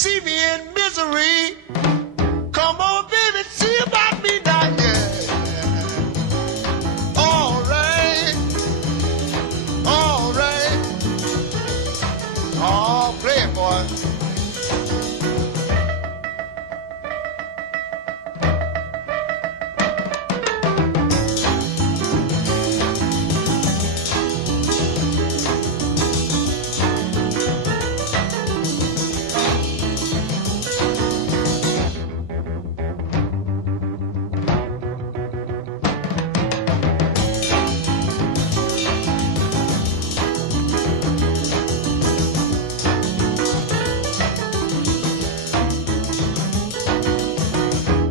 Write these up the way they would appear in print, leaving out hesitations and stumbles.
see me in misery, come on, baby, see about me now, yeah. All right, all right. Oh, play it, boy.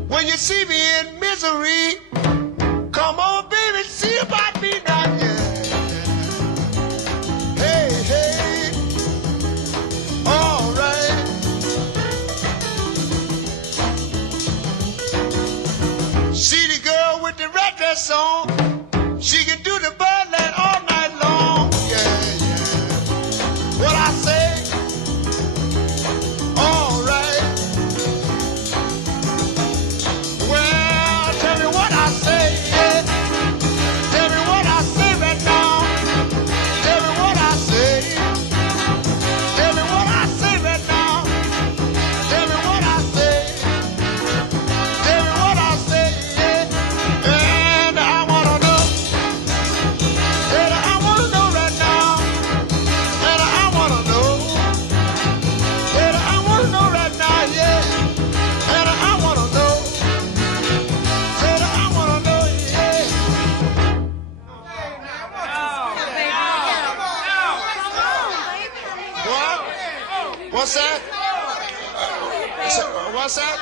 When you see me in misery, come on, baby, see about me now, yeah. Hey, hey, all right. See the girl with the red dress on, she can do the birdland all night long, yeah, yeah. What I say? All right. Well, tell me what I say, yeah. Tell me what I say right now. Tell me what I say. Tell me what I say right now. Tell me what I say. Tell me what I say, yeah. And I wanna know. And I wanna know right now. And I wanna know. And I wanna know right now, yeah. And I wanna know. And I wanna know, yeah. What? What's that? What's that?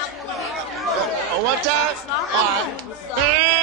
One time? All right.